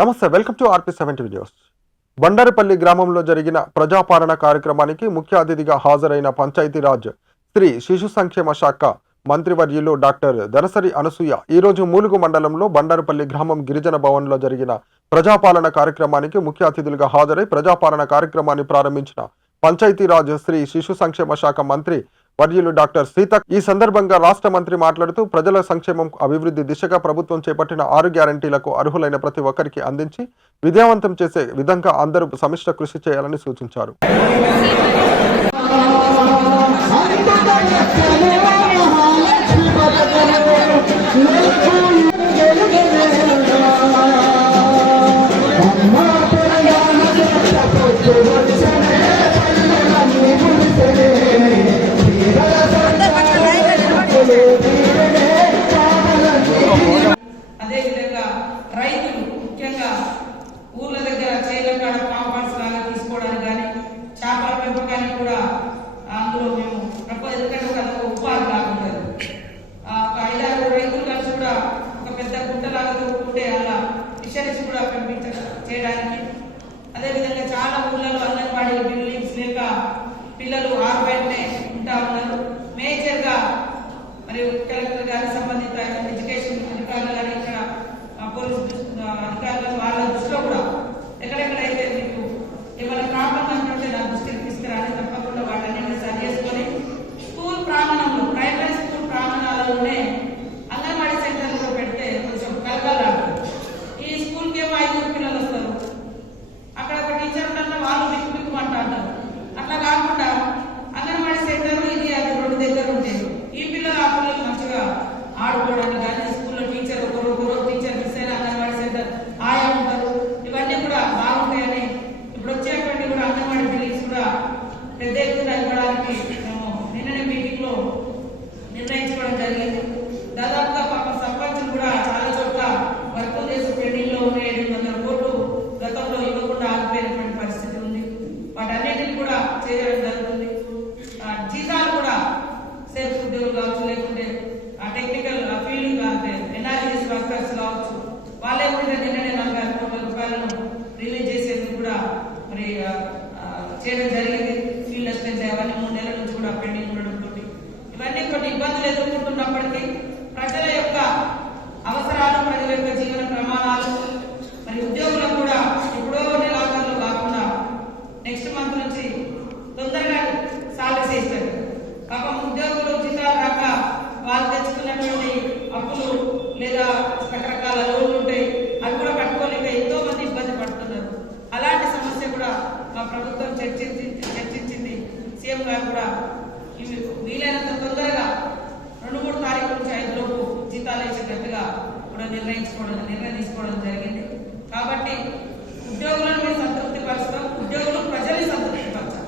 నమస్తే, welcome to RP70 videos. Bandarupalli గ్రామంలో జరిగిన ప్రజాపాలన కార్యక్రమానికి ముఖ్య అతిథిగా హాజరైన పంచాయతీరాజ్ శ్రీ శిశు సంక్షేమ శాఖ మంత్రివర్యులు డాక్టర్ దనసరి అనసూయ ఈరోజు మూలుగు మండలంలో బండారుపల్లి గ్రామం గిరిజన భవన్లో జరిగిన ప్రజాపాలన కార్యక్రమానికి ముఖ్య అతిథులుగా హాజరై ప్రజాపాలన కార్యక్రమాన్ని ప్రారంభించిన పంచాయతీరాజ్ శ్రీ శిశు సంక్షేమ శాఖ మంత్రి వర్యులు డాక్టర్ సీతక్ ఈ సందర్భంగా రాష్ట్ర మంత్రి మాట్లాడుతూ ప్రజల సంక్షేమం అభివృద్ధి దిశగా ప్రభుత్వం చేపట్టిన 6 గ్యారంటీలకు అర్హులైన ప్రతి ఒక్కరికి అందించి విజయవంతం చేసే విధంగా అందరూ సమిష్ట కృషి చేయాలని సూచించారు. అదేవిధంగా రైతులు ముఖ్యంగా ఊర్ల దగ్గర చేల కాడ కాంపౌండ్స్ లాగా తీసుకోవడానికి కానీ చేపల పెంపకానికి కూడా అందులో మేము ఎందుకంటే ఒక ఉపాధి లాగుంటుంది. ఒక 5-6 రైతులు కలిసి కూడా ఒక పెద్ద గుంటలాగా దొరుకుతుంటే అలా ఫిషరీస్ కూడా చేయడానికి. అదేవిధంగా చాలా ఊళ్ళలో అంగన్వాడీ బిల్డింగ్స్ లేక పిల్లలు ఆరుబయటనే ఉంటా ఉన్నారు. మేజర్గా మరియు కలెక్టర్ గారికి సంబంధిత ఎడ్యుకేషన్ అధికారులు కానీ ఇక్కడ పోలీసు అధికారులు వాళ్ళ దృష్టిలో కూడా ఎక్కడెక్కడైతే మీకు ఏమైనా ప్రాబ్లం అంటే నా దృష్టికి తీసుకురాని తప్పకుండా వాటన్నింటినీ సరి చేసుకొని స్కూల్ ప్రాంగణంలో ప్రైమరీ స్కూల్ ప్రాంగణాలలోనే అంగన్వాడీ సెంటర్లో పెడితే కొంచెం కలగాలంటారు. ఈ స్కూల్కి ఏమో 5 పిల్లలు వస్తారు, అక్కడ ఒక టీచర్ కన్నా వాళ్ళు బిక్కుమంటారు. అట్లా కాకుండా అంగన్వాడీ సెంటర్ ఇది అది 2 దగ్గర ఉంటాయి. ఈ పిల్లలు ఆ పిల్లలు మంచిగా ఆడుకోవడానికి కానీ స్కూల్లో టీచర్ ఒకరోజు టీచర్ మిస్ అయిన అంగన్వాడీ సెంటర్ ఆయా ఉంటారు. ఇవన్నీ కూడా బాగుంటాయని ఇప్పుడు వచ్చేటువంటి కూడా అంగన్వాడీ బిల్డింగ్స్ కూడా పెద్ద ఎత్తున ఇవ్వడానికి మేము నిన్ననే మీటింగ్ లో నిర్ణయించుకోవడం జరిగింది. దాదాపుగా పాప సర్పంచ్ కూడా చాలా చోట్ల వర్క్ చేసి పెండింగ్ లో ఉన్న 700 కోట్లు గతంలో ఇవ్వకుండా ఆగిపోయినటువంటి పరిస్థితి ఉంది. వాటన్నిటిని కూడా చేయడం జరుగుతుంది. జీతాలు కూడా సెల్ఫ్ ఉద్యోగులు కావచ్చు, లేకుంటే టెక్నికల్ ఫీల్డ్ అంటే ఎన్ఆర్జీఎస్ వర్కర్స్ కావచ్చు, వాళ్ళే కూడా నిన్ననే 4,000 కోట్ల రూపాయలను రిలీజ్ చేసేందుకు కూడా మరి చేయడం జరిగింది. ఫీల్డ్ అసిస్టెంట్ అవన్నీ 3 నెలల నుంచి కూడా పెండింగ్ ఉండడం. ఇవన్నీ కొన్ని ఇబ్బందులు ఎదుర్కొంటున్నప్పటికీ ప్రజల యొక్క అవసరాలు, ప్రజల యొక్క జీవన ప్రమాణాలు మరి ఉద్యోగులకు కూడా ఎప్పుడో నెలాఖరులో కాకుండా నెక్స్ట్ మంత్ నుంచి తొందరగా సాలరీస్ ఇస్తారు. పాపం ఉద్యోగులు జీతాలు రాక వాళ్ళు తెచ్చుకున్నటువంటి అప్పులు లేదా రకరకాల లోన్లు ఉంటాయి, అవి కూడా కట్టుకోలేక ఎంతో మంది ఇబ్బంది పడుతున్నారు. అలాంటి సమస్య కూడా మా ప్రభుత్వం చర్చించింది. సీఎం గారు కూడా ఇవి వీలైనంత తొందరగా 2-3 తారీఖు నుంచి 5 లోపు జీతాలు వేసేటట్టుగా కూడా నిర్ణయం తీసుకోవడం జరిగింది. కాబట్టి ఉద్యోగులను మేము సంతృప్తి పరుస్తాం, ఉద్యోగులు ప్రజల్ని సంతృప్తి పరచాలి.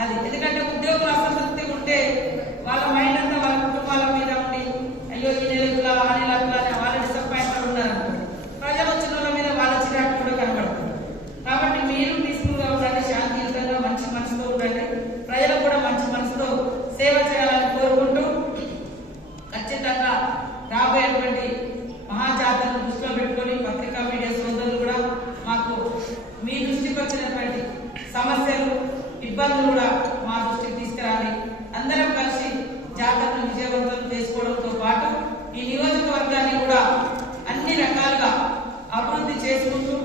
అది ఎందుకంటే ఉద్యోగులు అసంతృప్తి ఉంటే వాళ్ళ మైండ్ అంతా వాళ్ళ కుటుంబాల మీద ఉండి అయ్యో ఈ నెలకులా ఆ నెలకులా వాళ్ళ డిసప్పాయింట్మెంట్ ఉన్నారు. ప్రజలు వచ్చిన వాళ్ళ మీద వాళ్ళ చిరాకు కూడా కనబడుతుంది. కాబట్టి మీరు పీస్ఫుల్గా ఉండండి, శాంతియుతంగా మంచి మనసుతో ఉండండి, ప్రజలకు కూడా మంచి మనసుతో సేవ చేయాలని కోరుకుంటూ ఖచ్చితంగా రాబోయేటువంటి మహాజాతరను దృష్టిలో పెట్టుకొని పత్రికా మీడియా సోదరులు కూడా మాకు మీ దృష్టికి వచ్చినటువంటి సమస్యలు, ఇబ్బందులు కూడా మా దృష్టికి తీసుకురాలి. అందరం కలిసి జాతరను విజయవంతం చేసుకోవడంతో పాటు ఈ నియోజకవర్గాన్ని కూడా అన్ని రకాలుగా అభివృద్ధి చేసుకుంటూ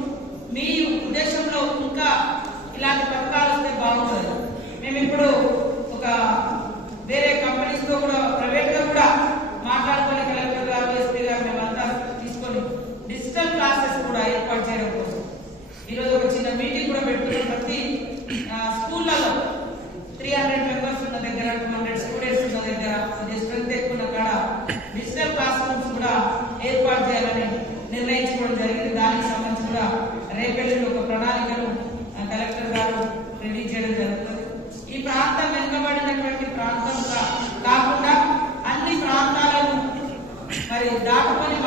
మీ ఉద్దేశంలో ఇంకా ఇలాంటి పథకాలు వస్తే బాగుంటుంది. మేము ఇప్పుడు ఒక వేరే కంపెనీస్ తో కూడా ప్రైవేట్ గా కూడా మాట్లాడుకొని కలెక్టర్ గారు, ఎస్పీ గారు మేమంతా తీసుకొని డిజిటల్ క్లాసెస్ కూడా ఏర్పాటు చేయడం కోసం ఈరోజు ఒక చిన్న మీటింగ్ కూడా పెట్టుకుని ప్రతి స్కూళ్లలో 300 మెంబర్స్ ఉన్న దగ్గర 200 స్టూడెంట్స్ ఉన్న దగ్గర కొద్దిగా స్ట్రెంత్ ఎక్కువ ఉన్న కాడ డిజిటల్ క్లాస్ రూమ్స్ కూడా ఏర్పాటు చేయాలని నిర్ణయించుకోవడం జరిగింది. దానికి సంబంధించి కూడా రేపెల్లుండి ఒక ప్రణాళికను కలెక్టర్ గారు రెడీ చేయడం జరుగుతుంది. ఈ ప్రాంతం వెనుకబడినటువంటి ప్రాంతంగా కాకుండా అన్ని ప్రాంతాలను మరి దాటుకొని